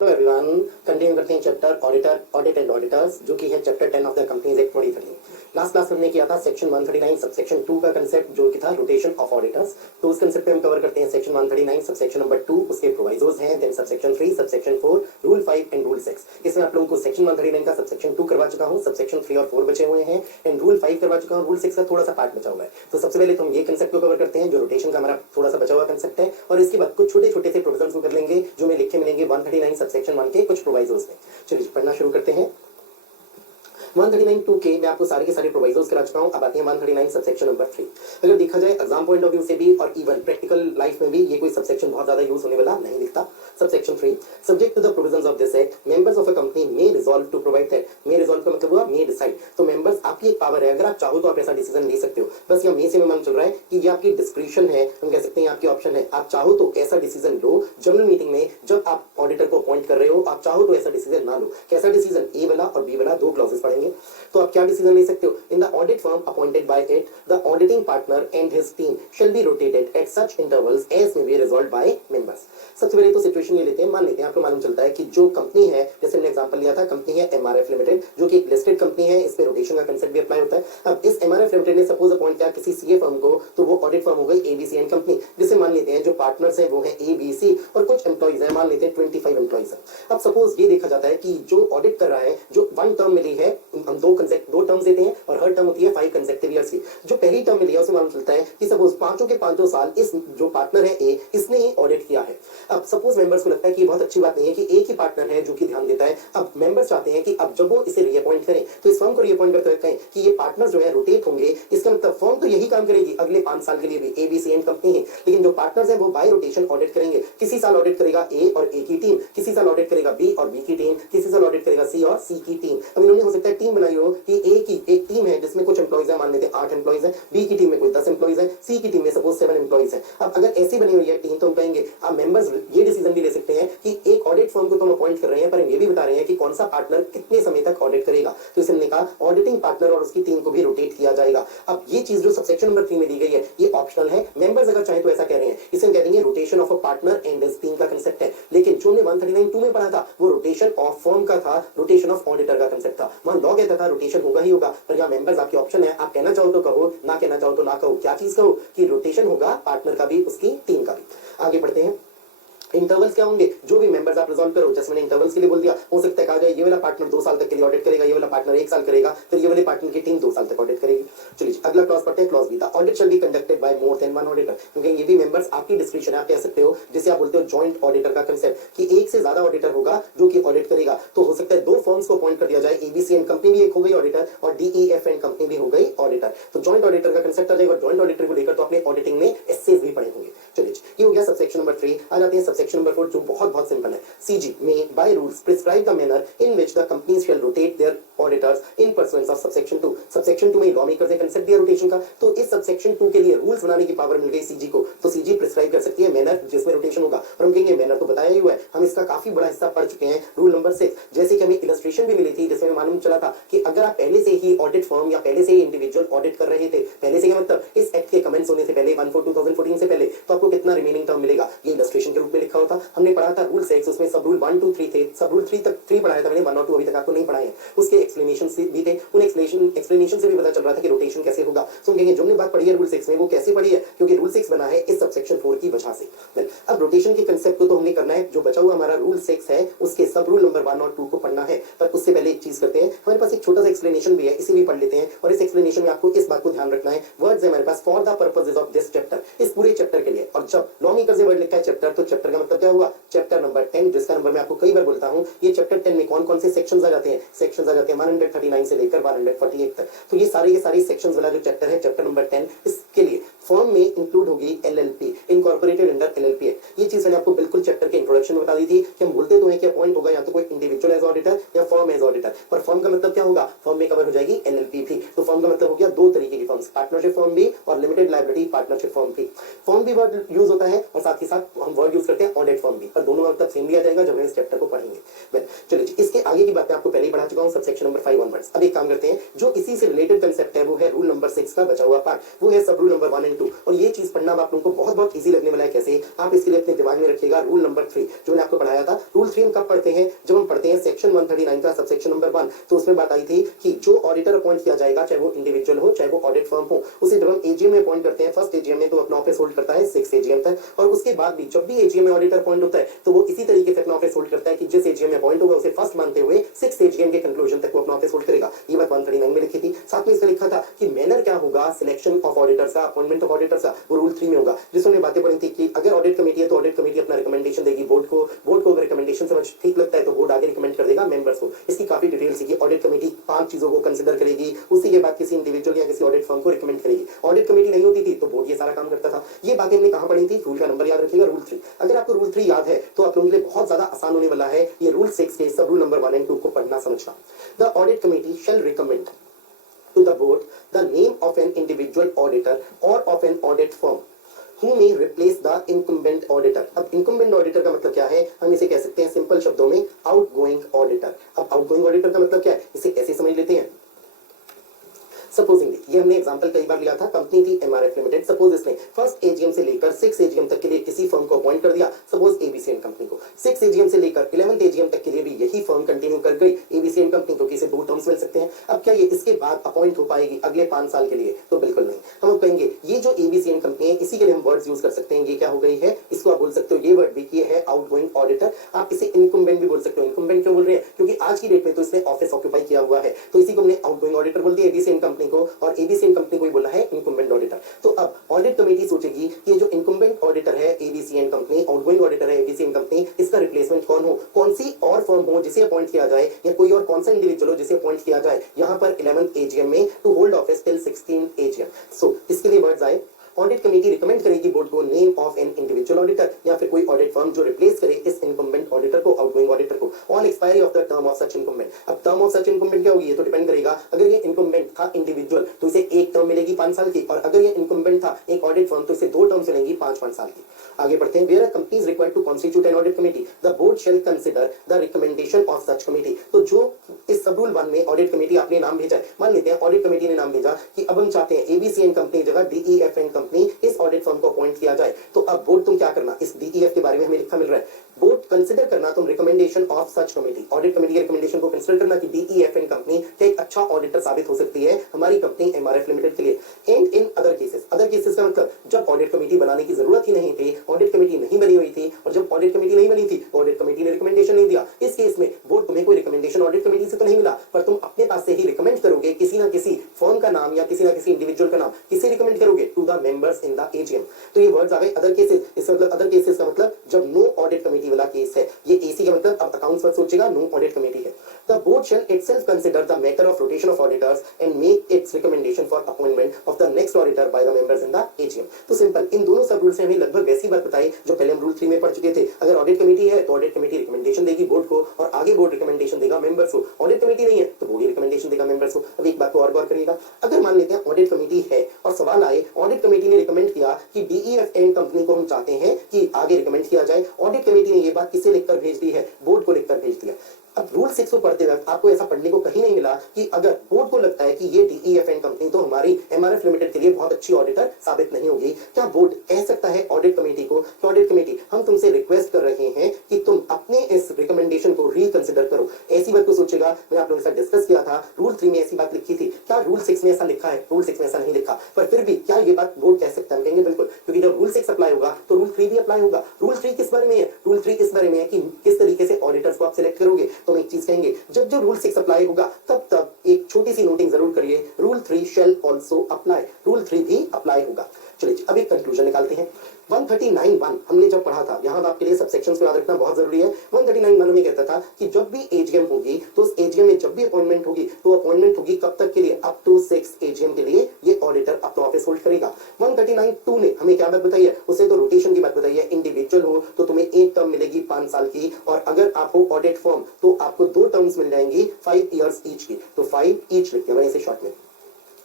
तो everyone continue करते हैं chapter auditor audit and auditors जो कि है chapter 10 of the companies act 2013। Last class हमने किया था सेक्शन 139 सबसेक्शन 2 का कंसेप्ट जो कि था रोटेशन ऑफ ऑडिटर्स। तो उस कंसेप्ट पे हम कवर करते हैं सेक्शन 139 सबसेक्शन नंबर 2 उसके प्रोविजोज हैं, then subsection 3 subsection 4 rule 5 and rule 6। इसमें आप लोगों को सेक्शन 139 का सबसेक्शन 2 करवा चुका हूं, सबसेक्शन 3 और 4 बचे हुए हैं एंड रूल 5 करवा चुका हूं, रूल 6 का थोड़ा सा पार्ट बचा हुआ है। तो सबसे पहले तो हम ये कंसेप्ट को कवर करते हैं जो रोटेशन का हमारा थोड़ा सा बचा हुआ कंसेप्ट है, और इसके बाद कुछ छोटे छोटे से प्रोविजन को कर लेंगे जो में लिखे मिलेंगे 139 सबसेक्शन 1 के कुछ प्रोविजोज में। चलिए पढ़ना शुरू करते हैं। 139(2) के मैं आपको सारे के सारे प्रोविजोज करा चुका हूं। अब आते हैं 139 सबसेक्शन नंबर 3। अगर देखा जाए एग्जाम पॉइंट ऑफ व्यू से भी और इवन प्रैक्टिकल लाइफ में भी ये कोई सबसेक्शन बहुत ज्यादा यूज होने वाला नहीं दिखता। Subsection 3, subject to the provisions of this act members of a company may resolve to provide that. May resolve का मतलब हुआ मे डिसाइड। तो मेंबर्स आपकी एक पावर है, अगर आप चाहो तो आप ऐसा डिसीजन ले सकते हो। बस यहाँ मे से मन चल रहा है कि ये आपकी डिस्क्रिप्शन है, हम कह सकते हैं आपकी ऑप्शन है। आप चाहो तो ऐसा डिसीजन लो जनरल मीटिंग में जब आप ऑडिटर को अपॉइंट कर रहे हो, आप चाहो तो ऐसा डिसीजन ना लो। कैसा डिसीजन? ए वाला और बी वाला, दो क्लॉजेस पढ़ेंगे। तो आप क्या डिसीजन ले सकते हो? In the audit firm appointed by it the auditing partner and his team shall be rotated at such intervals as may be resolved by members. सबसे पहले तो सिचुएशन ये लेते हैं, मान लेते हैं आपको मालूम चलता है कि जो कंपनी है, जैसे मैंने एग्जांपल लिया था, कंपनी है एमआरएफ लिमिटेड जो कि एक लिस्टेड कंपनी है, इस पे रोटेशन का कांसेप्ट भी अप्लाई होता है। अब इस एमआरएफ लिमिटेड ने सपोज अपॉइंट किया किसी सीए फर्म को, तो वो ऑडिट फर्म हो गई एबीसी एंड कंपनी, जिसे मान लेते हैं जो पार्टनर्स है वो है एबीसी और कुछ एम्प्लॉइज है, मान लेते हैं 25 एम्प्लॉइज है। अब सपोज ये देखा जाता है कि जो ऑडिट कर रहा है, जो वन टर्म मिली है, हम दो टर्म्स देते हैं और हर टर्म होती है 5 कंसेक्टिव ईयर्स की। जो पहली टर्म मिली है उसमें मालूम चलता है कि सपोज पांचों के पांचों साल इस जो पार्टनर है ए, इसने ही ऑडिट किया है। अब सपोज मेंबर्स को लगता है कि ये बहुत अच्छी बात नहीं है कि एक ही पार्टनर है जो कि ध्यान देता है। अब मेंबर्स चाहते हैं कि अब जब वो इसे रीअपॉइंट करें तो इस फर्म को रीअपॉइंट करते कहें कि ये पार्टनर जो है रोटेट होंगे, इसका मतलब फर्म तो यही काम करेगी अगले 5 साल के लिए भी, एबीसी एंड कंपनी है, लेकिन जो पार्टनर्स है वो बाय रोटेशन ऑडिट करेंगे। किसी साल ऑडिट करेगा ए और ए की टीम, किसी साल ऑडिट करेगा बी और बी की टीम, किसी साल ऑडिट करेगा सी और सी की टीम। अब इन्होंने हो सकता है टीम बनाई हो कि ए की एक टीम है जिसमें कुछ एम्प्लॉइज है, मान लेते हैं 8 एम्प्लॉइज है, बी की टीम में कोई 10 एम्प्लॉइज है, सी की टीम में सपोज 7 एम्प्लॉइज है। अब अगर ऐसी बनी हुई है टीम तो हम कहेंगे आप मेंबर्स ये डिसीजन भी ले सकते हैं कि एक ऑडिट फर्म को तुम अपॉइंट कर रहे हैं, पर ये भी बता रहे हैं कि कौन सा पार्टनर कितने समय तक ऑडिट करेगा। तो इसे हमने कहा ऑडिटिंग पार्टनर और उसकी टीम को भी रोटेट किया जाएगा। अब ये चीज जो सबसेक्शन नंबर 3 में दी गई है ये ऑप्शनल है, मेंबर्स अगर चाहे तो ऐसा कह रहे हैं, इसे हम कह देंगे rotation of a partner and his team का कांसेप्ट है। लेकिन जो हमने 139(2) में पढ़ा था वो रोटेशन ऑफ फर्म का था, रोटेशन ऑफ ऑडिटर का कांसेप्ट था। वहां लॉ कहता था रोटेशन होगा ही होगा, पर यहाँ मेंबर्स आपकी ऑप्शन है, आप कहना चाहो तो कहो, ना कहना चाहो तो ना कहो। क्या चीज कहो? कि रोटेशन होगा पार्टनर का भी उसकी टीम का भी। आगे बढ़ते हैं। इंटरवल्स क्या होंगे? जो भी मेंबर्स आप रिजॉल्व करो, जैसे मैंने इंटरवल्स के लिए बोल दिया, हो सकता है कहा जाए ये वाला पार्टनर 2 साल तक के लिए ऑडिट करेगा, ये वाला पार्टनर 1 साल करेगा, फिर ये वाले पार्टनर की टीम 2 साल तक ऑडिट करेगी। चलिए अगला क्लॉज पढ़ते हैं, clause B. The audit shall be conducted by more than one auditor. क्योंकि ये भी मेंबर्स आपकी डिस्क्रिप्शन है, आप कह सकते हो, जिसे आप बोलते हो जॉइंट ऑडिटर का कांसेप्ट, कि एक से ज्यादा ऑडिटर होगा जो कि ऑडिट करेगा। तो हो सकता है 2 फर्म्स को अपॉइंट कर दिया जाए, एबीसी एंड कंपनी भी एक हो गई ऑडिटर और डीईएफ एंड कंपनी भी हो गई ऑडिटर। तो जॉइंट ऑडिटर का कांसेप्ट आ जाएगा। जॉइंट ऑडिटर को लेकर तो अपने ऑडिटिंग में एसेज भी पढ़े होंगे। चलिए ये हो गया सबसेक्शन नंबर 3। आ जाते हैं सबसेक्शन नंबर 4 जो बहुत सिंपल है। CG may by rules prescribe the manner in which the companies shall rotate their auditors in pursuance of subsection 2। subsection 2 में लॉ मेकर्स ने कंसेप्ट दिया रोटेशन का, तो इस सबसेक्शन 2 के लिए रूल्स बनाने की पावर मिल गई CG को। तो CG प्रिस्क्राइब कर सकती है मैनर जिसमें रोटेशन होगा, और हम कहेंगे मैनर तो बताया ही हुआ है, हम इसका काफी बड़ा हिस्सा पढ़ चुके हैं। रूल नंबर 6 जैसे कि हमें इलस्ट्रेशन भी मिली थी जिसमें मालूम चला था कि अगर आप पहले से ही ऑडिट फर्म या पहले से ही इंडिविजुअल ऑडिट कर रहे थे, पहले से क्या मतलब इस एक्ट के कमेंट्स होने से पहले 1/4/2014 से पहले, तो आपको कितना रिमेनिंग टर्म मिलेगा ये इलस्ट्रेशन के रूप में लिखा होता। हमने पढ़ा था रूल 6, उसमें सब रूल 1 2 3 थे, सब रूल 3 तक 3 पढ़ाया था मैंने, 1 और 2 अभी तक आपको नहीं पढ़ाए हैं। उसके एक्सप्लेनेशन भी थे, उन एक्सप्लेनेशन से भी पता चल रहा था कि रोटेशन कैसे होगा। तो हम कहेंगे जो हमने बात पढ़ी है रूल 6 में वो कैसे पढ़ी है, क्योंकि रूल 6 बना है इस सबसेक्शन 4 की वजह से। अब रोटेशन के कांसेप्ट को तो हमने करना है, जो बचा हुआ हमारा रूल 6 है उसके सब रूल नंबर 1 और 2 को पढ़ना है। पर उससे पहले एक चीज करते हैं, हमारे पास एक छोटा सा एक्सप्लेनेशन भी है, इसे भी पढ़ लेते हैं। और इस एक्सप्लेनेशन में आपको इस बात को ध्यान रखना है, वर्ड्स है हमारे पास for the purposes of this chapter, इस पूरे चैप्टर के लिए। और जब लॉ मेकर से वर्ड लिखा है चैप्टर, तो चैप्टर का मतलब क्या हुआ? चैप्टर नंबर 10, जिसका नंबर मैं आपको कई बार बोलता हूं। ये चैप्टर 10 में कौन कौन से सेक्शंस आ जाते हैं? सेक्शंस आ जाते हैं 139 से लेकर 148 तक। तो ये सारे के सारे सेक्शंस वाला जो चैप्टर है, चैप्टर नंबर 10, इसके लिए फर्म में इंक्लूड होगी LLP, incorporated under LLP act. ये चीज मैंने आपको बिल्कुल चैप्टर के इंट्रोडक्शन में बता दी थी कि हम बोलते तो हैं कि अपॉइंट होगा या तो कोई इंडिविजुअल एज ऑडिटर या फर्म एज ऑडिटर, पर फर्म का मतलब क्या होगा? फर्म में कवर हो जाएगी LLP भी। तो फर्म का मतलब हो गया 2 तरीके की फर्म्स, पार्टनरशिप फर्म भी और लिमिटेड लायबिलिटी पार्टनरशिप फर्म भी। फर्म भी वर्ड यूज होता है और साथ ही साथ हम वर्ड यूज करते हैं ऑडिट फर्म भी, पर दोनों का मतलब सेम लिया जाएगा जब हम इस चैप्टर को पढ़ेंगे। चलिए इसके आगे की बातें आपको पहले ही पढ़ा चुका हूं, सबसेक्शन नंबर 5 ऑनवर्ड्स। अब एक काम करते हैं, जो इसी से रिलेटेड कांसेप्ट है वो है रूल नंबर 6 का बचा हुआ पार्ट, वो है सब रूल नंबर 1 एंड 2। और ये चीज पढ़ना आप लोगों को बहुत बहुत ईजी लगने वाला है। कैसे? आप इसके लिए अपने दिमाग में रखिएगा रूल नंबर 3 जो मैंने आपको पढ़ाया था। रूल 3 हम कब पढ़ते हैं? जब हम पढ़ते हैं सेक्शन 139 का सबसेक्शन नंबर 1। तो उसमें बात आई थी कि जो ऑडिटर अपॉइंट किया जाएगा, चाहे वो इंडिविजुअल हो चाहे वो ऑडिट फर्म हो, उसे जब हम एजीएम में अपॉइंट करते हैं, फर्स्ट एजीएम में, तो अपना ऑफिस होल्ड करता है 6 एजीएम तक। और उसके बाद भी जब भी एजीएम में ऑडिटर अपॉइंट होता है तो वो इसी तरीके से अपना ऑफिस होल्ड करता है कि जिस एजीएम में अपॉइंट होगा उसे फर्स्ट मानते हुए 6 एजीएम के कंक्लूजन तक वो अपना ऑफिस होल्ड करेगा। ये बात 139 में लिखी थी। साथ में इसका लिखा था कि मैनर क्या होगा सिलेक्शन ऑफ ऑडिटर्स का, अपॉइंटमेंट ऑफ ऑडिटर्स का, वो रूल 3 में होगा। जिसमें बातें पड़ी थी कि अगर ऑडिट कमेटी है तो ऑडिट कमेटी अपना रिकमेंडेशन देगी बोर्ड को, बोर्ड को अगर रिकमेंडेशन समझ ठीक लगता है तो बोर्ड आगे रिकमेंड कर देगा मेंबर्स को। इसकी काफी डिटेल सी कि ऑडिट कमेटी 5 चीजों को कंसीडर करेगी, उसी के बाद किसी इंडिविजुअल या किसी ऑडिट फर्म को रिकमेंड करेगी। ऑडिट कमेटी नहीं होती थी तो बोर्ड ये सारा काम करता था। ये बातें हमने कहां पढ़ी थी? रूल का नंबर याद रखिएगा, रूल 3। अगर आपको रूल 3 याद है तो आप लोगों के लिए बहुत ज्यादा आसान होने वाला है ये रूल 6 के सब रूल नंबर 1 एंड 2 को पढ़ना समझना। The audit committee shell recommend to the board the name of an individual auditor or of an audit firm who may replace the incumbent auditor। अब incumbent auditor का मतलब क्या है? हम इसे कह सकते हैं सिंपल शब्दों में outgoing auditor। अब outgoing auditor का मतलब क्या है? इसे कैसे समझ लेते हैं? सपोजिंगली, ये हमने एग्जांपल कई बार लिया था, कंपनी थी एमआरएफ लिमिटेड। सपोज इसने फर्स्ट एजीएम से लेकर 6 एजीएम तक के लिए किसी फर्म को अपॉइंट कर दिया, सपोज एबीसीएन कंपनी को। 6 एजीएम से लेकर 11th एजीएम तक के लिए भी यही फर्म कंटिन्यू कर गई एबीसीएन कंपनी, तो किसे 2 टर्म्स मिल सकते हैं। अब क्या ये इसके बाद अपॉइंट हो पाएगी अगले 5 साल के लिए? तो बिल्कुल नहीं। हम अब कहेंगे ये जो एबीसीएन कंपनी है, इसी के लिए हम वर्ड्स यूज कर सकते हैं। ये क्या हो गई है? इसको आप बोल सकते हो, ये वर्ड भी कि है आउटगोइंग ऑडिटर। आप इसे इनकम्बेंट भी बोल सकते हो। इनकम्बेंट क्यों बोल रहे हैं? क्योंकि आज की डेट में तो इसने ऑफिस ऑक्यूपाई किया हुआ है, तो इसी को हमने आउटगोइंग ऑडिटर बोल दिया एबीसीएन कंपनी को, और एबीसीएन कंपनी को ही बोला है इनकम्बेंट ऑडिटर। तो अब ऑडिट कमेटी सोचेगी कि ये जो इनकम्बेंट ऑडिटर है एबीसीएन कंपनी, आउटगोइंग ऑडिटर है एबीसीएन कंपनी, इसका रिप्लेसमेंट कौन हो? कौन सी और फर्म हो जिसे अपॉइंट किया जाए, या कोई और कौन सा इंडिविजुअल हो जिसे अपॉइंट किया जाए यहाँ पर 11th एजीएम में to hold office till 16th AGM. So इसके लिए वर्ड्स आए, ऑडिट कमेटी रिकमेंड करेगी बोर्ड को name of an individual auditor या फिर कोई ऑडिट फर्म जो रिप्लेस करे इस इनकम्बेंट ऑडिटर को, आउटगोइंग ऑडिटर को, on expiry of the term of such incumbent. अब टर्म ऑफ सच इनकम्बेंट क्या होगी? ये तो डिपेंड करेगा। अगर ये इनकम्बेंट था इंडिविजुअल तो इसे एक टर्म मिलेगी 5 साल की, और अगर ये इनकम्बेंट था एक ऑडिट फर्म तो इसे 2 टर्म्स मिलेंगी 5-5 साल की। आगे बढ़ते हैं। Where company is required to constitute an audit committee the board shall consider the recommendation of such committee. तो जो इस सब रूल 1 में ऑडिट कमेटी आपने नाम भेजा है, मान लेते हैं ऑडिट कमेटी ने नाम भेजा कि अब हम चाहते हैं एबीसीएन कंपनी जगह डीईएफएन कंपनी इस ऑडिट फर्म को अपॉइंट किया जाए, तो अब बोर्ड तुम क्या करना? इस डीईएफ के बारे में हमें लिखा मिल रहा है, बोर्ड कंसिडर करना तुम recommendation of such committee, audit committee के रिकमेंडेशन को कंसिडर करना कि डीईएफएन कंपनी एक अच्छा ऑडिटर साबित हो सकती है हमारी कंपनी एमआरएफ लिमिटेड के लिए। And in other cases, other cases का मतलब जब ऑडिट कमेटी बनाने की जरूरत ही नहीं थी, ऑडिट कमेटी नहीं बनी हुई थी, और जब ऑडिट कमेटी नहीं बनी थी ऑडिट कमेटी ने रिकमेंडेशन नहीं दिया, इस केस में बोर्ड तुम्हें कोई रिकमेंडेशन ऑडिट कमेटी से तो नहीं मिला, पर तुम अपने पास से ही रिकमेंड करोगे किसी ना किसी फर्म का नाम या किसी ना किसी इंडिविजुअल का नाम, किसे रिकमेंड करोगे? To the members in the AGM. तो ये वर्ड्स आ गए अदर केसेस। इसका मतलब अदर केसेस का मतलब जब नो ऑडिट कमेटी वाला केस है, ये एसी का मतलब अब अकाउंट्स मत सोचेगा, नो ऑडिट कमेटी है। The board shall itself consider the matter of rotation of auditors and make its recommendation for appointment of the next auditor by the members in the AGM. तो simple, इन दोनों sub rules से हमें लगभग वैसी बात बताई जो पहले हम रूल 3 में पढ़ चुके थे। अगर ऑडिट कमेटी है तो ऑडिट कमेटी रिकमेंडेशन देगी बोर्ड को, और आगे बोर्ड रिकमेंडेशन देगा मेंबर्स को। ऑडिट कमेटी नहीं है तो बोर्ड रिकमेंडेशन देगा मेंबर्स को। अब एक बात को और गौर करिएगा, अगर मान लेते हैं ऑडिट कमेटी है और सवाल आए ऑडिट कमेटी ने रिकमेंड किया कि डीईएफएन कंपनी को हम चाहते हैं कि आगे रिकमेंड किया जाए, ऑडिट कमेटी ने ये बात किसे लिखकर भेज दी है? बोर्ड को लिखकर भेज दिया। अब रूल 6 को पढ़ते वक्त आपको ऐसा पढ़ने को कहीं नहीं मिला कि अगर बोर्ड को लगता है कि ये डीईएफएन कंपनी तो हमारी एमआरएफ लिमिटेड के लिए बहुत अच्छी ऑडिटर साबित नहीं होगी, क्या बोर्ड कह सकता है ऑडिट कमेटी को कि ऑडिट कमेटी हम तुमसे रिक्वेस्ट कर रहे हैं कि तुम अपने इस रिकमेंडेशन को रिकंसिडर करो? ऐसी बात को सोचेगा। मैं आप लोगों के साथ डिस्कस किया था, रूल 3 में ऐसी बात लिखी थी, क्या रूल 6 में ऐसा लिखा है? रूल 6 में ऐसा नहीं लिखा, पर फिर भी क्या ये बात बोर्ड कह सकता है? कहेंगे बिल्कुल, क्योंकि जब रूल 6 अप्लाई होगा तो रूल 3 भी अप्लाई होगा। रूल 3 किस बारे में है? रूल 3 इस बारे में है कि किस तरीके से ऑडिटर्स को आप सिलेक्ट करोगे। तो हम एक चीज कहेंगे, जब जब रूल 6 अप्लाई होगा तब तब एक छोटी सी नोटिंग जरूर करिए, rule 3 shall also apply, rule 3 भी अप्लाई होगा। चलिए अब एक कंक्लूजन निकालते हैं। 139(1) हमने जब पढ़ा था, यहां आपके लिए सब सेक्शंस को याद रखना बहुत जरूरी है। 139(1) में कहता था कि जब भी एजीएम होगी तो उस एजीएम में जब भी अपॉइंटमेंट होगी तो अपॉइंटमेंट होगी कब तक के लिए? अप टू 6 एजीएम के लिए ये ऑडिटर अपना ऑफिस होल्ड करेगा। 139(2) ने हमें क्या बात बताई है? उसे तो रोटेशन की बात बताई है। इंडिविजुअल हो तो तुम्हें एक टर्म मिलेगी 5 साल की, और अगर आप हो ऑडिट फर्म तो आपको 2 टर्म्स मिल जाएंगी 5 इयर्स ईच की। तो 5 ईच लिखते हैं इसे शॉर्ट में।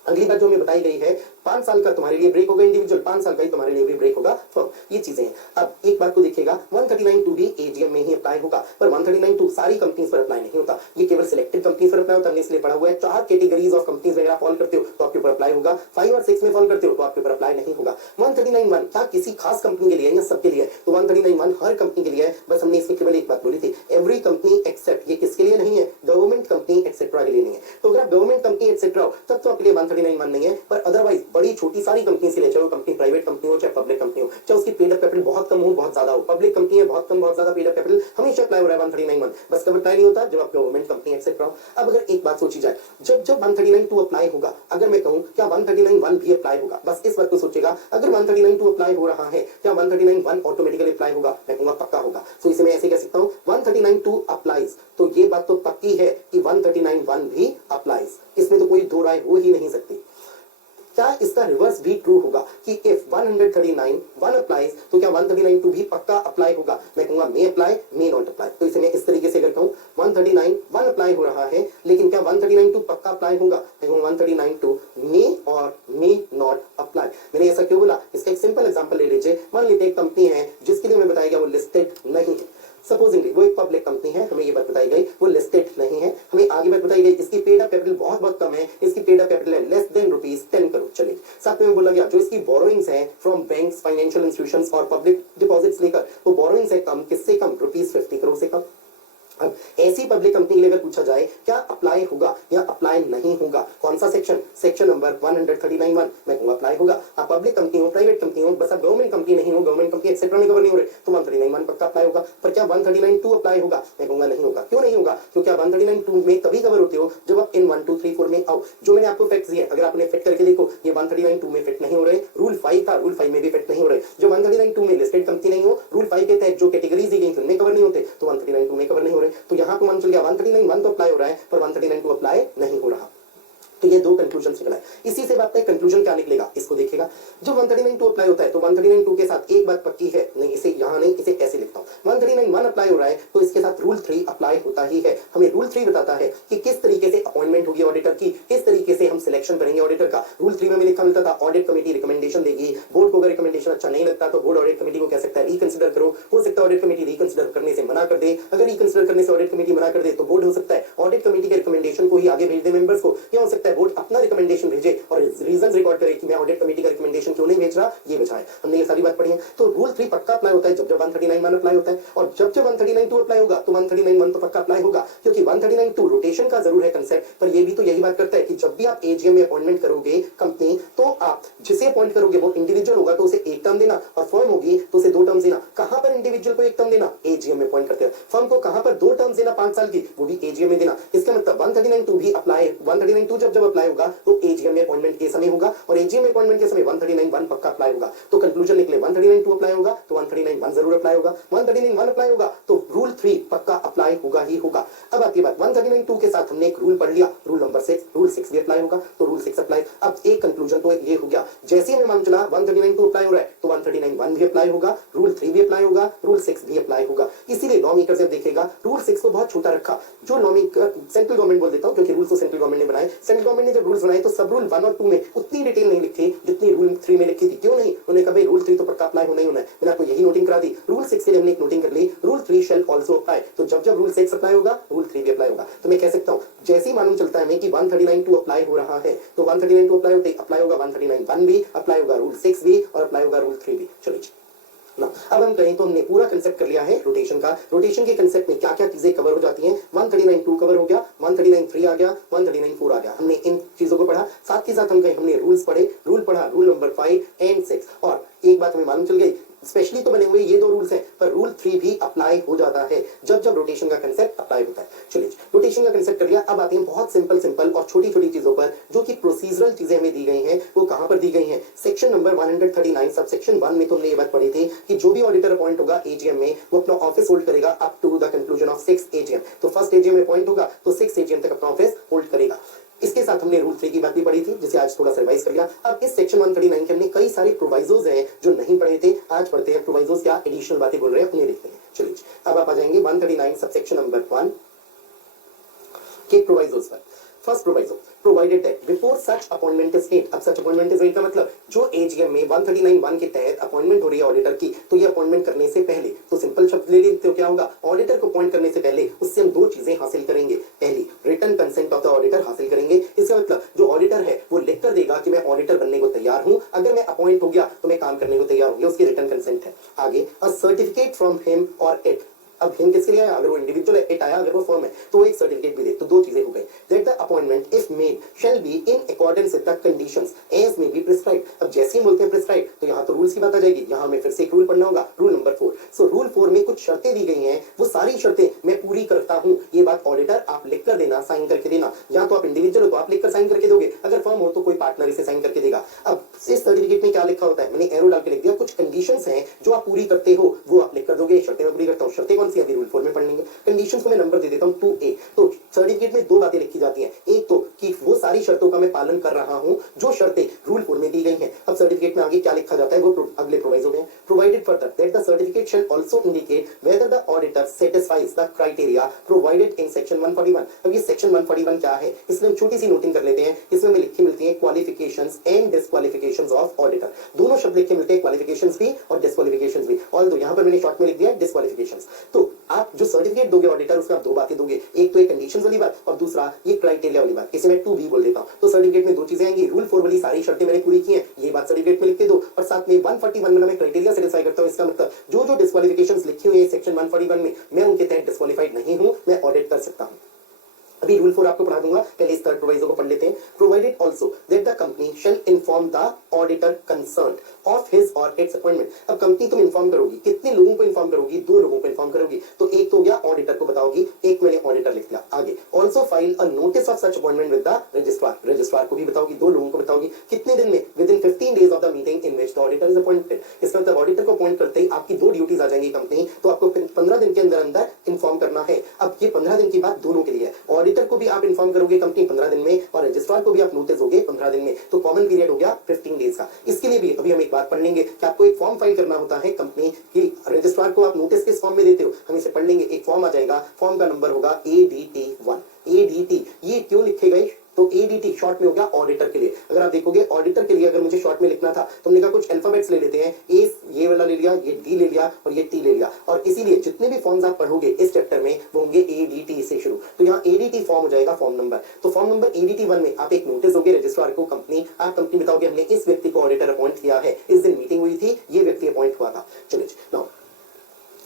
अगली बात जो हमें बताई गई है, 5 साल का तुम्हारे लिए ब्रेक होगा इंडिविजुअल, 5 साल का ही तुम्हारे लिए भी ब्रेक होगा फर्म, ये चीजें हैं। अब एक बात को देखिएगा, 139(2) भी एजीएम में ही अप्लाई होगा, पर 139(2) सारी कंपनीज पर अप्लाई नहीं होता, ये केवल सिलेक्टेड कंपनीज पर अप्लाई होता है। हमने इसलिए पढ़ा हुआ है 4 कैटेगरीज ऑफ कंपनीज अगर आप फॉलो करते हो तो आपके ऊपर अप्लाई होगा, 5 और 6 में फॉलो करते हो तो आपके ऊपर अप्लाई नहीं होगा। 139(1) क्या किसी खास कंपनी के लिए या सबके लिए? तो 139(1) हर कंपनी के लिए है, बस हमने इसमें केवल एक बात बोली थी, एवरी कंपनी एक्सेप्ट, ये किसके लिए नहीं है? गवर्नमेंट कंपनी एक्सेट्रा के लिए नहीं है। तो अगर आप गवर्नमेंट कंपनी एक्सेट्रा हो तब तो आपके लिए 139(1) नहीं है, पर अदरवाइज बड़ी छोटी सारी कंपनी से ले, चाहे कंपनी प्राइवेट कंपनी हो चाहे पब्लिक कंपनी हो, चाहे उसकी पेड अप कैपिटल बहुत कम हो बहुत ज्यादा हो, पब्लिक कंपनी है बहुत कम बहुत ज्यादा पेड अप कैपिटल, हमेशा अप्लाई हो रहा है 139(1), बस कब अप्लाई नहीं होता? जब आप गवर्नमेंट कंपनी एक्सेट्रा हो। अब अगर एक बात सोची जाए, जब जब 139(2) अप्लाई होगा, अगर मैं कहूं क्या 139(1) भी अप्लाई होगा? बस इस बात को सोचेगा, अगर 139(2) अप्लाई हो रहा है क्या 139(1) ऑटोमेटिकली अप्लाई होगा? मैं कहूंगा पक्का होगा। तो इसे मैं ऐसे कह सकता हूं 139(2) अप्लाइज, तो ये बात तो पक्की है कि 139(1) भी अप्लाइज, इसमें तो कोई दो राय हो ही नहीं सकती। क्या इसका रिवर्स भी ट्रू होगा कि इफ 139(1) अप्लाइज तो क्या 139(2) भी पक्का अप्लाई होगा? मैं कहूंगा may apply may not apply. तो इसे मैं इस तरीके से अगर कहूं 139(1) अप्लाई हो रहा है लेकिन क्या 139(2) पक्का अप्लाई होगा? मैं कहूंगा 139(2) मे और मे नॉट अप्लाई। मैंने ऐसा क्यों बोला? इसका एक सिंपल एग्जांपल ले लीजिए, मान लीजिए एक कंपनी है जिसके लिए हमें बताया गया वो लिस्टेड नहीं है, सपोजिंगली वो एक पब्लिक कंपनी है, हमें ये बात बताई गई वो लिस्टेड नहीं है, हमें आगे बात बताई गई इसकी पेड अप कैपिटल बहुत बहुत कम है, इसकी पेड अप कैपिटल है लेस देन ₹10 करोड़। चलिए साथ में बोला गया जो इसकी बोरोइंग्स है फ्रॉम बैंक्स, फाइनेंशियल इंस्टीट्यूशंस और पब्लिक डिपॉजिट्स लेकर, वो बोरोइंग्स है कम, किससे कम? ₹50 करोड़ से कम। अब ऐसी पब्लिक कंपनी के लिए अगर पूछा जाए क्या अप्लाई होगा या अप्लाई नहीं होगा, कौन सा सेक्शन? सेक्शन नंबर 139(1), मैं कहूंगा अप्लाई होगा। आप पब्लिक कंपनी हो, प्राइवेट कंपनी हो, बस आप गवर्नमेंट कंपनी नहीं हो, गवर्नमेंट कंपनी एक्सेट्रा में कवर नहीं हो रहे, तो 139(1) पक्का अप्लाई होगा। पर क्या 139(2) अप्लाई होगा? मैं कहूंगा नहीं होगा। क्यों नहीं होगा? क्योंकि आप 139(2) में तभी कवर होते हो जब आप इन 1 2 3 4 में आओ। जो मैंने आपको फैक्ट्स दिए अगर आपने फिट करके देखो, ये 139(2) में फिट नहीं हो रहे, रूल 5 था, रूल 5 में भी फिट नहीं हो रहे। जो 139(2) में लिस्टेड कंपनी नहीं हो, रूल 5 के तहत जो कैटेगरीज दी गई उनमें कवर नहीं होते, तो 139(2) में कवर नहीं हो रहे। तो यहाँ पर मान गया 139(1) तो अप्लाई हो रहा है पर 139(2) अप्लाई नहीं हो रहा। तो ये दो कंक्लूजन निकला है। इसी से बात का कंक्लूजन क्या निकलेगा इसको देखिएगा। जब 139(2) अप्लाई होता है तो 139(2) के साथ एक बात पक्की है, नहीं इसे यहां नहीं, इसे ऐसे लिखता हूं, 139(1) अप्लाई हो रहा है तो इसके साथ रूल 3 अप्लाई होता ही है। हमें रूल 3 बताता है कि किस तरीके से अपॉइंटमेंट होगी ऑडिटर की, किस तरीके से हम सिलेक्शन करेंगे ऑडिटर का। रूल 3 में हमें लिखा मिलता था ऑडिट कमेटी रिकमेंडेशन देगी, बोर्ड को अगर रिकमेंडेशन अच्छा नहीं लगता तो बोर्ड ऑडिट कमेटी को कह सकता है रिकंसिडर करो, हो सकता है ऑडिट कमेटी रिकंसिडर करने से मना कर दे, अगर रिकंसिडर करने से ऑडिट कमेटी मना कर दे तो बोर्ड हो सकता है ऑडिट कमेटी के रिकमेंडेशन को ही आगे भेज दे मेंबर्स को, या हो सकता है बोर्ड अपना रिकमेंडेशन भेजे और रीजन रिकॉर्ड करे कि मैं ऑडिट कमेटी का रिकमेंडेशन क्यों नहीं भेज रहा, ये बचाए। हमने ये सारी बात पढ़ी है। तो रूल 3 पक्का अप्लाई होता है जब जब 139(1) अप्लाई होता है, और जब जब 139(2) अप्लाई होगा तो 139(1) तो पक्का अप्लाई होगा, क्योंकि 139(2) रोटेशन का जरूर है कंसेप्ट, पर ये भी तो यही बात करता है कि जब भी आप एजीएम में अपॉइंटमेंट करोगे कंपनी, तो आप जिसे अपॉइंट करोगे वो इंडिविजुअल होगा तो उसे एक टर्म देना, और फर्म होगी तो उसे 2 टर्म देना। कहां पर इंडिविजुअल को एक टर्म देना? एजीएम में अपॉइंट करते हैं। फर्म को कहां पर 2 टर्म देना 5 साल की, वो भी एजीएम में देना। इसका मतलब 139(2) भी अप्लाई, 139(2) जब जब अप्लाई होगा तो एजीएम में अपॉइंटमेंट के समय होगा, और एजीएम में अपॉइंटमेंट के समय 139(1) पक्का अप्लाई होगा। तो कंक्लूजन निकले 139(2) अप्लाई होगा तो 139(1) जरूर अप्लाई होगा, 139(1) अप्लाई होगा तो रूल 3 पक्का अप्लाई होगा ही होगा। अब आती बात 139(2) के साथ हमने एक रूल पढ़ लिया, रूल नंबर 6, रूल 6 भी अप्लाई होगा तो रूल 6 अप्लाई। अब एक कंक्लूजन तो ये हो गया, जैसे हमें मान चला 139(2) अप्लाई हो रहा है तो 139(1) भी अप्लाई होगा, रूल 3 भी अप्लाई होगा, रूल 6 भी अप्लाई होगा। इसीलिए लॉ मेकर जब देखेगा रूल 6 को बहुत छोटा रखा, जो लॉ मेकर सेंट्रल गवर्नमेंट बोल देता हूं क्योंकि रूल्स तो सेंट्रल गवर्नमेंट ने बनाए, सेंट्रल गवर्नमेंट ने जब रूल्स बनाए तो सब रूल 1 और 2 में उतनी डिटेल नहीं लिखी जितनी रूल 3 में लिखी थी। क्यों नहीं? उन्होंने कहा भाई रूल 3 तो पक्का अप्लाई होना ही होना है, मैंने आपको यही नोटिंग करा दी। रूल 6 के लिए हमने एक नोटिंग कर ली, रूल 3 शैल आल्सो अप्लाई। तो जब जब रूल 6 अप्लाई होगा रूल 3 भी अप्लाई होगा। तो मैं कह सकता हूं जैसे ही मालूम चलता है हमें कि 139(2) अप्लाई हो रहा है तो 139(2) अप्लाई होते अप्लाई होगा 139(1) भी, अप्लाई होगा रूल 6 भी, और अप्लाई होगा रूल 3 भी। चलो ना, अब हम कहें तो हमने पूरा कंसेप्ट कर लिया है रोटेशन का। रोटेशन के कंसेप्ट में क्या क्या चीजें कवर हो जाती हैं? 139(2) कवर हो गया, 139(3) आ गया, 139(4) आ गया। हमने इन चीजों को पढ़ा, साथ ही साथ हम कहें हमने रूल्स पढ़े, रूल पढ़ा, रूल नंबर 5 एंड 6। और एक बात हमें मालूम चल गई, स्पेशली तो बने हुए ये 2 रूल्स हैं, पर रूल 3 भी अप्लाई हो जाता है जब जब रोटेशन का कंसेप्ट अप्लाई होता है। चलिए रोटेशन का कंसेप्ट कर लिया, अब आते हैं बहुत सिंपल और छोटी छोटी चीजों पर, जो कि प्रोसीजरल चीजें हमें दी गई हैं। वो कहां पर दी गई हैं? सेक्शन नंबर 139 सब सेक्शन 1 में तो हमने ये बात पढ़ी थी कि जो भी ऑडिटर अपॉइंट होगा एजीएम में वो अपना ऑफिस होल्ड करेगा up to the conclusion of 6 AGM. तो फर्स्ट एजीएम में अपॉइंट होगा तो 6 एजीएम तक अपना ऑफिस होल्ड करेगा। इसके साथ हमने रूल 3 की बात भी पढ़ी थी जिसे आज थोड़ा सा रिवाइज कर लिया। अब इस सेक्शन 139 के हमने कई सारे प्रोवाइजोज हैं जो नहीं पढ़े थे, आज पढ़ते हैं। प्रोवाइजोज क्या एडिशनल बातें बोल रहे हैं उन्हें देखते हैं। चलिए अब आप आ जाएंगे 139 सब सेक्शन नंबर 1 के प्रोवाइजोज पर। First proviso provided that before such appointment is made. अब सच अपॉइंटमेंट इज मेड का मतलब जो एजीएम में 139(1) के तहत अपॉइंटमेंट हो रही है ऑडिटर की, तो ये अपॉइंटमेंट करने से पहले, तो सिंपल शब्द ले लेते हो, क्या होगा, ऑडिटर को अपॉइंट करने से पहले उससे हम दो चीजें हासिल करेंगे। पहली, written consent of the auditor हासिल करेंगे। इसका मतलब जो ऑडिटर है वो लिख कर देगा कि मैं ऑडिटर बनने को तैयार हूं, अगर मैं अपॉइंट हो गया तो मैं काम करने को तैयार हूं, उसकी रिटन कंसेंट है। आगे, अ सर्टिफिकेट फ्रॉम हिम और इट। अब हिम किसके लिए आया, अगर वो इंडिविजुअल है, इट आया अगर वो फर्म है, तो वो एक सर्टिफिकेट भी दे। तो दो चीजें हो गई, that the appointment if made shall be in accordance with the conditions as may be prescribed. अब जैसे ही बोलते हैं प्रिस्क्राइब, तो यहाँ तो रूल्स की बात आ जाएगी, यहाँ हमें फिर से एक रूल पढ़ना होगा, रूल नंबर 4। सो रूल 4 में कुछ शर्तें दी गई हैं, वो सारी शर्तें मैं पूरी करता हूं, ये बात ऑडिटर आप लिख कर देना, साइन करके देना। या तो आप इंडिविजुअल हो तो आप लिख कर साइन करके दोगे, अगर फर्म हो तो कोई पार्टनर इसे साइन करके देगा। अब इस सर्टिफिकेट में क्या लिखा होता है, मैंने एरो डाल के लिख दिया, कुछ कंडीशंस हैं जो आप पूरी करते हो वो आप लिख कर दोगे, शर्तें मैं पूरी करता हूं। शर्तें कौन सी, अभी रूल 4 में पढ़ेंगे। कंडीशंस को मैं नंबर दे देता हूं 2A। तो सर्टिफिकेट में दो बातें लिखी जाती हैं, एक तो कि वो सारी शर्तों का मैं पालन कर रहा हूं जो शर्तें रूल 4 में दी गई हैं। अब सर्टिफिकेट में आगे क्या लिखा जाता है वो अगले प्रोविजो में, provided further that the certificate shell also indicate whether the auditor satisfies the criteria provided in section 141। अब ये सेक्शन 141 क्या है, इसमें छोटी सी नोटिंग कर लेते हैं। इसमें हमें लिखी मिलती है क्वालिफिकेशंस एंड डिस्क्वालिफिकेशंस ऑफ ऑडिटर। दोनों शब्द लिखे मिलते हैं, क्वालिफिकेशंस भी और डिस्क्वालिफिकेशंस भी। ऑल दो यहां पर मैंने शॉर्ट में लिख दिया डिस्क्वालिफिकेशंस। तो आप जो सर्टिफिकेट दोगे ऑडिटर, उसमें आप दो बातें दोगे, एक तो ये कंडीशंस वाली बात और दूसरा ये क्राइटेरिया वाली बात। इसे मैं 2B बोल देता हूं। तो सर्टिफिकेट में दो चीजें आएंगी, रूल 4 वाली सारी शर्तें मैंने पूरी की हैं, ये बात सर्टिफिकेट में लिख के दो, और साथ में 141 में मैं क्राइटेरिया सेटिस्फाई करता हूं। इसका मतलब जो जो डिस्क्वालिफिकेशंस लिखी हुई है सेक्शन 141 में, मैं उनके तहत डिस्क्वालिफाइड नहीं हूं, मैं ऑडिट कर सकता हूं। अभी रूल 4 आपको पढ़ा दूंगा, पहले इस थर्ड प्रोविजो को पढ़ लेते हैं। Provided also that the company shall inform the auditor concerned of his और इट्स अपॉइंटमेंट। अब कंपनी तुम इन्फॉर्म करोगी, कितने लोगों को इन्फॉर्म करोगी, दो लोगों को इन्फॉर्म करोगी। तो एक तो हो गया ऑडिटर को बताओगी, एक मैंने ऑडिटर लिख दिया। आगे, also file a notice of such appointment with the registrar. Registrar को भी बताओगी, दो लोगों को बताओगी। कितने दिन में, with in 15 days of the meeting in which the auditor is appointed. इसका मतलब ऑडिटर को अपॉइंट करते ही आपकी दो ड्यूटीज आ जाएंगी कंपनी, तो आपको 15 दिन के अंदर अंदर इन्फॉर्म करना है। अब ये 15 दिन की बात दोनों के लिए है, ऑडिटर को भी आप इन्फॉर्म करोगे कंपनी 15 दिन में, और रजिस्ट्रार को भी आप नोटिस दोगे 15 दिन में। तो कॉमन पीरियड हो गया 15 डेज का। इसके लिए भी अभी हम एक बात पढ़ लेंगे कि आपको एक फॉर्म फाइल करना होता है कंपनी की। रजिस्ट्रार को आप नोटिस किस फॉर्म में देते हो, हम इसे पढ़ लेंगे। एक फॉर्म आ जाएगा, फॉर्म का नंबर होगा ADT1। ADT ये क्यों लिखे गए, तो ADT शॉर्ट में हो गया ऑडिटर के लिए। अगर आप देखोगे ऑडिटर के लिए अगर मुझे शॉर्ट में लिखना था तो हमने कहा कुछ अल्फाबेट्स ले लेते हैं, ए ये वाला ले लिया, ये D ले लिया और ये T ले लिया, और इसीलिए जितने भी फॉर्म्स आप पढ़ोगे इस चैप्टर में वो होंगे ADT से शुरू। तो यहाँ ADT फॉर्म हो जाएगा फॉर्म नंबर। तो फॉर्म नंबर ADT1 में आप एक नोटिस दोगे रजिस्ट्रार को, कंपनी आप कंपनी बताओगे हमने इस व्यक्ति को ऑडिटर अपॉइंट किया है, इस दिन मीटिंग हुई थी, ये व्यक्ति अपॉइंट हुआ था। चलिए नाउ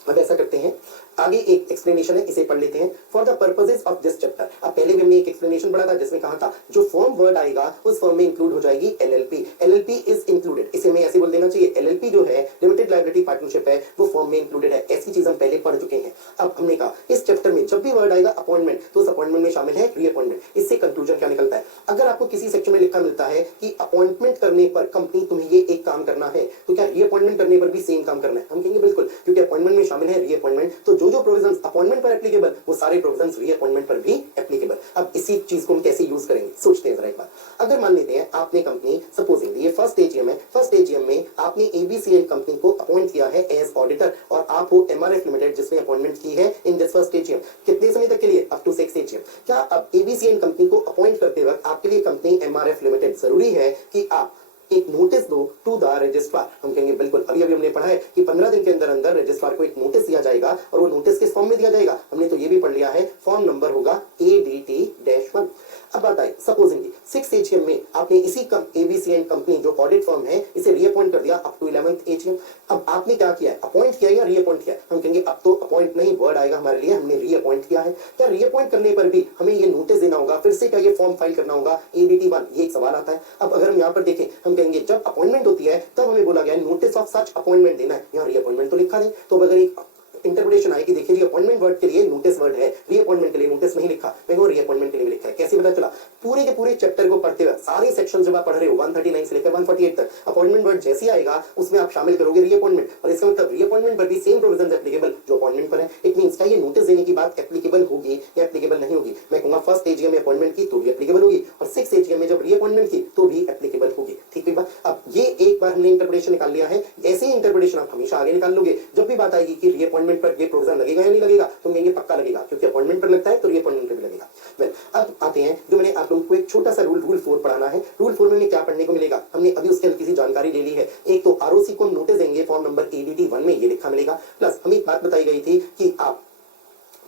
अब ऐसा करते हैं, आगे एक एक्सप्लेनेशन है, इसे पढ़ लेते हैं। For the purposes of this chapter, अब पहले भी हमने एक एक्सप्लेनेशन पढ़ा था जिसमें कहा था जो फर्म वर्ड आएगा उस फर्म में इंक्लूड हो जाएगी LLP। LLP इज इंक्लूडेड, इसे मैं ऐसे बोल देना चाहिए, LLP जो है लिमिटेड लायबिलिटी पार्टनरशिप है, वो फर्म में इंक्लूडेड है। ऐसी चीज हम पहले पढ़ चुके हैं। अब हमने कहा इस चैप्टर में जब भी वर्ड आएगा अपॉइंटमेंट, तो उस अपॉइंटमेंट में शामिल है रीअपॉइंटमेंट। इससे कंक्लूजन क्या निकलता है, अगर आपको किसी सेक्शन में लिखा मिलता है कि अपॉइंटमेंट करने पर कंपनी तुम्हें ये एक काम करना है, तो क्या रीअपॉइंटमेंट करने पर भी सेम काम करना है, हम कहेंगे बिल्कुल, क्योंकि अपॉइंटमेंट में शामिल है रीअपॉइंटमेंट। तो जो जो प्रोविजंस अपॉइंटमेंट पर एप्लीकेबल, वो सारे प्रोविजंस रीअपॉइंटमेंट पर भी एप्लीकेबल। अब इसी चीज को हम कैसे यूज करेंगे, सोचते हैं जरा एक बार। अगर मान लेते हैं आपने कंपनी, सपोजिंग ये फर्स्ट एजीएम है, फर्स्ट एजीएम में आपने ABCL कंपनी को अपॉइंट किया है एज ऑडिटर, और आप हो MRF लिमिटेड जिसने अपॉइंटमेंट की है इन दिस फर्स्ट एजीएम। कितने समय तक के लिए, अप टू 6 एजीएम। क्या अब ABCL कंपनी को अपॉइंट करते वक्त आपके लिए कंपनी MRF लिमिटेड जरूरी है कि आप एक नोटिस दो टू द रजिस्ट्रार, हम कहेंगे बिल्कुल। अभी अभी हमने पढ़ा है कि 15 दिन के अंदर अंदर रजिस्ट्रार को एक नोटिस दिया जाएगा, और वो नोटिस किस फॉर्म में दिया जाएगा, हमने तो ये भी पढ़ लिया है, फॉर्म नंबर होगा ADT-1। अब बात आई सपोजिंगली 6 एजीएम में आपने इसी ABCL कंपनी जो ऑडिट फर्म है इसे रीअपॉइंट कर दिया अप टू 11th एजीएम। अब आपने क्या किया है, अपॉइंट किया या रीअपॉइंट किया, हम कहेंगे अब तो अपॉइंट नहीं वर्ड आएगा हमारे लिए, हमने रीअपॉइंट किया है। क्या रीअपॉइंट करने पर भी हमें ये नोटिस देना होगा, फिर से क्या ये फॉर्म फाइल करना होगा ADT1, ये एक सवाल आता है। अब अगर हम यहाँ पर देखें, हम कहेंगे जब अपॉइंटमेंट होती है तब हमें बोला गया नोटिस ऑफ सच अपॉइंटमेंट देना है, यहाँ रीअपॉइंटमेंट तो लिखा नहीं। तो अगर एक इंटरप्रिटेशन आए कि देखिए रीअपॉइंटमेंट वर्ड के लिए नोटिस वर्ड है, रीअपॉइंटमेंट के लिए नोटिस नहीं लिखा, मैं वो रीअपॉइंटमेंट के लिए लिखा है। कैसे पता चला, पूरे के पूरे चैप्टर को पढ़ते हुए सारे सेक्शन जब आप पढ़ रहे हो 139 से लेकर 148 तक, अपॉइंटमेंट वर्ड जैसे आएगा उसमें आप शामिल करोगे रीअपॉइंटमेंट, और इसका मतलब रीअपॉइंटमेंट पर भी सेम प्रोविजंस एप्लीकेबल जो अपॉइंटमेंट पर है। इट मींस क्या ये नोटिस देने की बात एप्लीकेबल होगी या एप्लीकेबल नहीं होगी, मैं कहूंगा फर्स्ट एजीएम में अपॉइंटमेंट की तो भी एप्लीकेबल होगी, और 6 एजीएम में जब रीअपॉइंटमेंट की तो भी एप्लीकेबल होगी। ठीक है, अब ये एक बार हमने इंटरप्रिटेशन निकाल लिया है, ऐसे ही इंटरप्रिटेशन आप हमेशा आगे निकाल लोगे। जब भी बात आएगी कि रीअपॉइंटमेंट पर ये प्रोविजन लगेगा या नहीं लगेगा, तो कहेंगे पक्का लगेगा, क्योंकि अपॉइंटमेंट पर लगता है तो रीअपॉइंटमेंट पर भी लगेगा। वेल अब आते हैं जो मैंने आप लोगों को एक छोटा सा रूल 4 पढ़ाना है। रूल 4 में क्या पढ़ने को मिलेगा, हमने अभी उसके हल्की सी जानकारी ले ली है। एक तो आरओसी को नोटिस देंगे फॉर्म नंबर एडीटी 1 में, ये लिखा मिलेगा। प्लस हमें एक बात बताई गई थी कि आप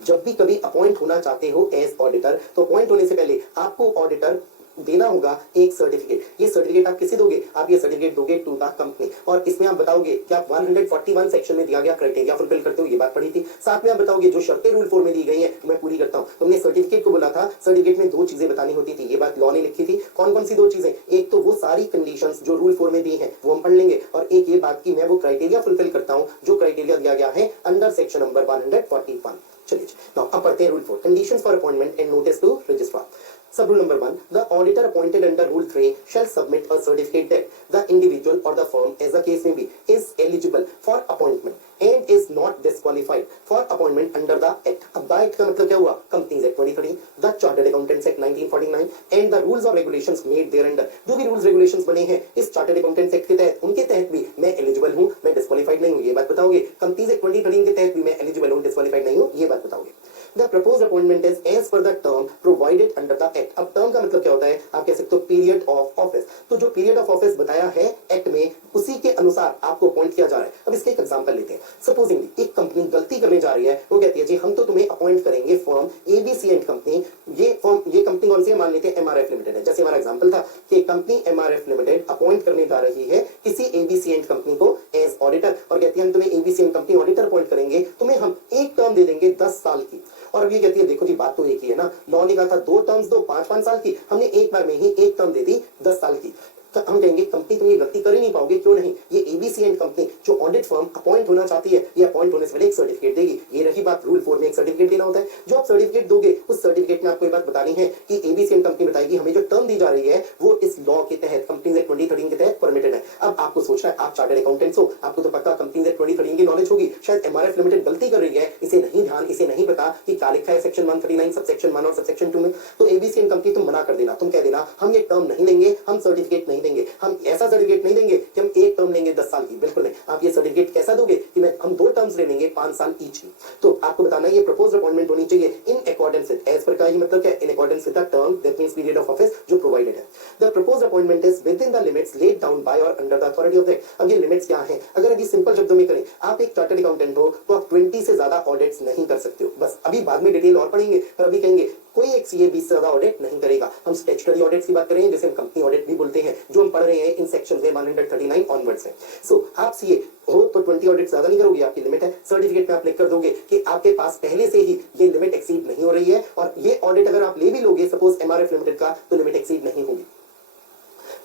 जब भी कभी अपॉइंट होना चाहते हो एज ऑडिटर, तो अपॉइंट होने से पहले आपको ऑडिटर देना होगा एक सर्टिफिकेट। ये सर्टिफिकेट आप किसे दोगे, आप ये सर्टिफिकेट दोगे टू द कंपनी, और इसमें आप बताओगे कि आप 141 सेक्शन में दिया गया क्राइटेरिया फुलफिल करते हो, ये बात पढ़ी थी। साथ में आप बताओगे जो शर्तें रूल 4 में दी गई हैं मैं पूरी करता हूं। तुमने सर्टिफिकेट को बोला था, सर्टिफिकेट में 2 चीजें बतानी होती थी, ये बात लॉ ने लिखी थी। कौन कौन सी 2 चीजें, एक तो वो सारी कंडीशंस जो रूल 4 में दी हैं वो हम पढ़ लेंगे, और एक ये बात की मैं वो क्राइटेरिया फुलफिल करता हूं जो क्राइटेरिया दिया गया है अंडर सेक्शन नंबर 141। चलिए नाउ अब पढ़ते हैं rule 4, conditions for appointment and notice to registrar. Sub rule number 1, the auditor appointed under rule 3 shall submit a certificate that the individual or the firm, as the case may be, is eligible for appointment and is not disqualified for appointment under the act. अब the act का मतलब क्या हुआ, Companies Act 2013, the Chartered Accountants Act 1949 and the rules or regulations made thereunder। जो भी rules regulations बने हैं इस Chartered Accountants Act के तहत, उनके तहत भी मैं eligible हूँ, मैं disqualified नहीं हूँ, ये बात बताओगे। Companies Act 2013 के तहत भी मैं eligible हूँ, disqualified नहीं हूँ, ये बात बताओगे। The proposed appointment is as per the term provided under the act। अब term का मतलब क्या होता है, आप कह सकते हो period of office। तो जो period of office बताया है एक्ट में, उसी के अनुसार आपको अपॉइंट किया जा रहा है। अब इसके एक एग्जांपल लेते हैं। सपोजिंगली एक कंपनी गलती करने जा रही है, वो कहती है जी हम तो तुम्हें अपॉइंट करेंगे फर्म एबीसी एंड कंपनी। ये कंपनी कौन सी है, मान लेते हैं एमआरएफ लिमिटेड है। जैसे हमारा एग्जांपल था कि कंपनी एमआरएफ लिमिटेड अपॉइंट करने जा रही है किसी एबीसी एंड कंपनी को एज ऑडिटर, और कहती है हम तुम्हें ABC and company auditor appoint करेंगे, तुम्हें हम एक टर्म दे देंगे 10 साल की। और अब ये कहती है देखो जी बात तो एक ही है ना, लॉ ने कहा था 2 टर्म्स दो 5-5 साल की, हमने एक बार में ही एक टर्म दे दी 10 साल की। तो हम कहेंगे कंपनी तुम ये गलती कर ही नहीं पाओगे, क्यों नहीं, ये एबीसी एंड कंपनी जो ऑडिट फर्म अपॉइंट होना चाहती है, ये अपॉइंट होने से पहले एक सर्टिफिकेट देगी। ये रही बात, रूल 4 में एक सर्टिफिकेट देना होता है। जो आप सर्टिफिकेट दोगे उस सर्टिफिकेट में आपको ये बात बतानी है कि एबीसी एंड कंपनी बताएगी हमें जो टर्म दी जा रही है वो इस लॉ के तहत, कंपनीज एक्ट 2013 के तहत परमिटेड है। अब आपको सोचना है, आप चार्टर्ड अकाउंटेंट्स हो, आपको तो पक्का कंपनीज एक्ट 2013 की नॉलेज होगी। शायद एमआरएफ लिमिटेड गलती कर रही है, इसे नहीं ध्यान, इसे नहीं पता कि क्या लिखा है सेक्शन 139 सबसेक्शन 1 और सबसेक्शन 2 में। तो एबीसी एंड कंपनी तुम मना कर देना, तुम कह देना हम ये टर्म नहीं लेंगे, हम सर्टिफिकेट नहीं देंगे, हम ऐसा सर्टिफिकेट नहीं देंगे कि हम एक टर्म लेंगे 10 साल की, बिल्कुल नहीं। आप ये सर्टिफिकेट कैसा दोगे कि हम 2 टर्म्स ले लेंगे 5 साल ईच की। तो आपको बताना है ये प्रपोज्ड अपॉइंटमेंट होनी चाहिए इन अकॉर्डेंस विद, एज पर का ही मतलब क्या, in accordance with the term that means period of office जो प्रोवाइडेड है। The proposed appointment is within the limits laid down by or under the authority of the act. अब ये limits क्या है, अगर अभी सिंपल शब्दों में करें, आप एक चार्टर्ड अकाउंटेंट हो तो आप 20 से ज्यादा ऑडिट्स नहीं कर सकते हो, बस। अभी बाद में डिटेल और पढ़ेंगे, पर अभी कहेंगे कोई एक सीए 20 से ज्यादा ऑडिट नहीं करेगा। हम स्टैट्यूटरी ऑडिट्स की बात करें जिसे हम कंपनी ऑडिट भी बोलते हैं, जो हम पढ़ रहे हैं इन सेक्शन 139 ऑनवर्ड्स है। सो आप सीए हो तो 20 ऑडिट ज्यादा नहीं करोगे, आपकी लिमिट है। सर्टिफिकेट में आप लिख कर दोगे कि आपके पास पहले से ही ये लिमिट एक्सीड नहीं हो रही है, और ये ऑडिट अगर आप ले भी लोगे सपोज एमआरएफ लिमिटेड का, तो लिमिट एक्सीड नहीं होगी।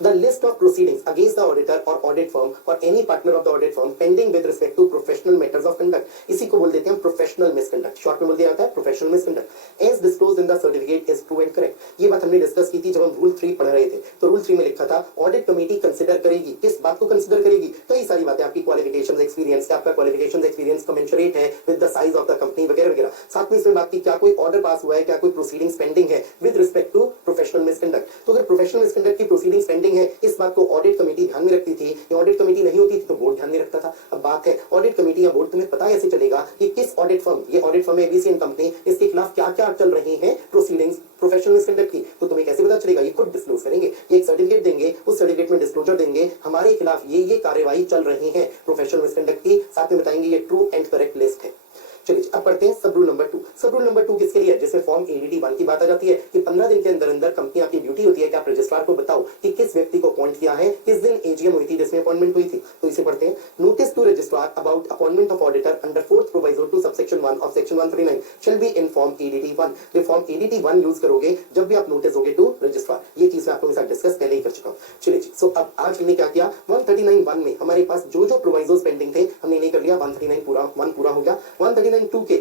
The list of proceedings against the auditor or audit firm or any partner of the audit firm pending with respect to professional matters of conduct, इसी को बोल देते हैं प्रोफेशनल मिसकंडक्ट, शॉर्ट में बोल दिया जाता है professional misconduct. As disclosed in the certificate is true and correct. ये बात हमने डिस्कस की थी जब हम रूल 3 पढ़ रहे थे। तो रूल 3 में लिखा था ऑडिट कमेटी कंसीडर करेगी, किस बात को कंसीडर करेगी, कई सारी बातें, आपकी क्वालिफिकेशंस एक्सपीरियंस, आपका क्वालिफिकेशंस एक्सपीरियंस कमेंसुरेट है with the size of the company वगैरह वगैरह। साथ में इसमें बात की क्या कोई ऑर्डर पास हुआ है, क्या कोई प्रोसीडिंग्स पेंडिंग है with respect to professional misconduct. तो अगर प्रोफेशनल मिसकंडक्ट की प्रोसीडिंग्स पेंडिंग है, इस बात को ऑडिट कमेटी ध्यान में रखती थी। ये ऑडिट कमेटी नहीं होती थी तो बोर्ड ध्यान में रखता था। अब बात है ऑडिट कमेटी या बोर्ड, तुम्हें पता कैसे चलेगा कि किस ऑडिट फर्म, ये ऑडिट फर्म है एबीसी एंड कंपनी, इसके खिलाफ क्या क्या चल रही हैं प्रोसीडिंग्स प्रोफेशनल मिसकंडक्ट की, तो तुम्हें कैसे पता चलेगा, ये खुद डिस्क्लोज करेंगे। ये एक सर्टिफिकेट देंगे, उस सर्टिफिकेट में डिस्क्लोजर देंगे हमारे खिलाफ ये कार्यवाही चल रही है प्रोफेशनल मिसकंडक्ट की, साथ में बताएंगे ये ट्रू एंड करेक्ट लिस्ट है। चलिए अब पढ़ते हैं सब रूल नंबर 2। सब रूल नंबर 2 किसके लिए है, जिसमें फॉर्म एडीटी 1 की बात आ जाती है कि 15 दिन के अंदर अंदर कंपनी आपकी ड्यूटी होती है कि आप रजिस्ट्रार को बताओ कि किस व्यक्ति को अपॉइंट किया है, किस दिन एजीएम हुई थी जिसमें अपॉइंटमेंट हुई थी। तो इसे पढ़ते हैं, notice to registrar about appointment of auditor under 4th proviso to subsection 1 of section 139 shall be in form ADT 1। तो फॉर्म एडीटी 1 यूज करोगे जब भी आप नोटिस दोगे टू रजिस्ट्रार। ये चीज मैं आपके साथ डिस्कस पहले ही कर चुका हूं। चलिए जी, सो अब आज हमने क्या किया, 139(1) में हमारे पास जो जो प्रोविजोस पेंडिंग थे हमने नहीं कर लिया, 139 पूरा हो गया। 139(2) के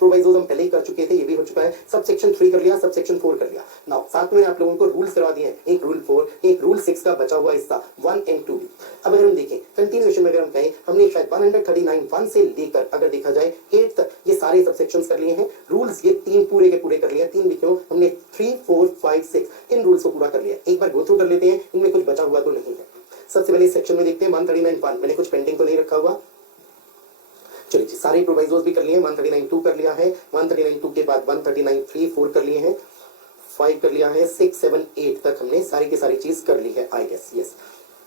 प्रोविजोस हम पहले ही कर चुके थे, ये भी हो चुका है। सब सेक्शन 3 कर लिया, सब सेक्शन 4 कर लिया। नाउ साथ में आप लोगों को रूल्स करवा दिए हैं, एक रूल 4, एक रूल 6 का बचा हुआ हिस्सा 1 एंड 2 भी। अब अगर हम देखें कंटिन्यूएशन में, अगर हम कहें हमने शायद 139(1) से लेकर अगर देखा जाए 8 तक ये सारे सब सेक्शंस कर लिए हैं। रूल्स ये 3 पूरे के पूरे कर लिए, 3 भी क्यों, हमने 3, 4, 5, 6 इन रूल्स को पूरा कर लिया। एक बार गो थ्रू कर लेते हैं, इनमें कुछ बचा हुआ तो नहीं है। सबसे पहले इस सेक्शन में देखते हैं 139(1), मैंने कुछ पेंडिंग तो नहीं रखा हुआ। चलिए सारे प्रोविजोस भी कर लिए हैं, 139(2) कर लिया है, 139(2) के बाद 139(3), 4 कर लिए हैं। 5 कर लिया है, 6 7 8 तक हमने सारी की सारी चीज कर ली है आई गेस। यस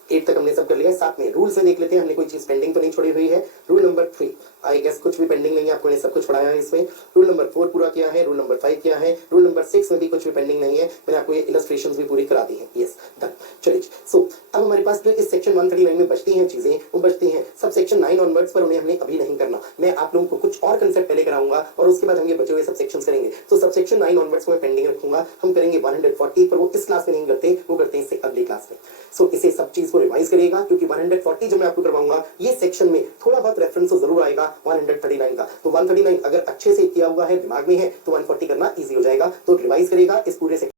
8 तक हमने सब कर लिया है। साथ में रूल्स में देख लेते हैं हमने कोई चीज पेंडिंग तो नहीं छोड़ी हुई है। रूल नंबर 3 आई गेस कुछ भी पेंडिंग नहीं है, आपको ने सब कुछ पढ़ाया है इसमें। रूल नंबर 4 पूरा किया है, रूल नंबर 5 किया है, रूल नंबर 6 में भी कुछ भी पेंडिंग नहीं है, मैंने आपको ये इलस्ट्रेशंस भी पूरी करा दी है। Yes done. चलिए सो अब हमारे पास जो इस सेक्शन 139 में बचती हैं चीजें वो बचती हैं सब सेक्शन 9 ऑनवर्ड्स, पर उन्हें हमने अभी नहीं करना। मैं आप लोगों को कुछ और कंसेप्ट पहले कराऊंगा और उसके बाद हम ये बचे हुए सब सेक्शंस करेंगे। तो सब सेक्शन 9 ऑनवर्ड्स को मैं पेंडिंग रखूंगा, हम करेंगे 140, पर वो इस क्लास में नहीं करते, वो करते हैं इससे अगली क्लास में। सो इसे सब चीज को रिवाइज करिएगा, क्योंकि 140 जो मैं आपको करवाऊंगा ये सेक्शन में थोड़ा बहुत रेफरेंस तो जरूर आएगा 139 का। तो 139 अगर अच्छे से किया हुआ है, दिमाग में है, तो 140 करना इजी हो जाएगा। तो रिवाइज करेगा इस पूरे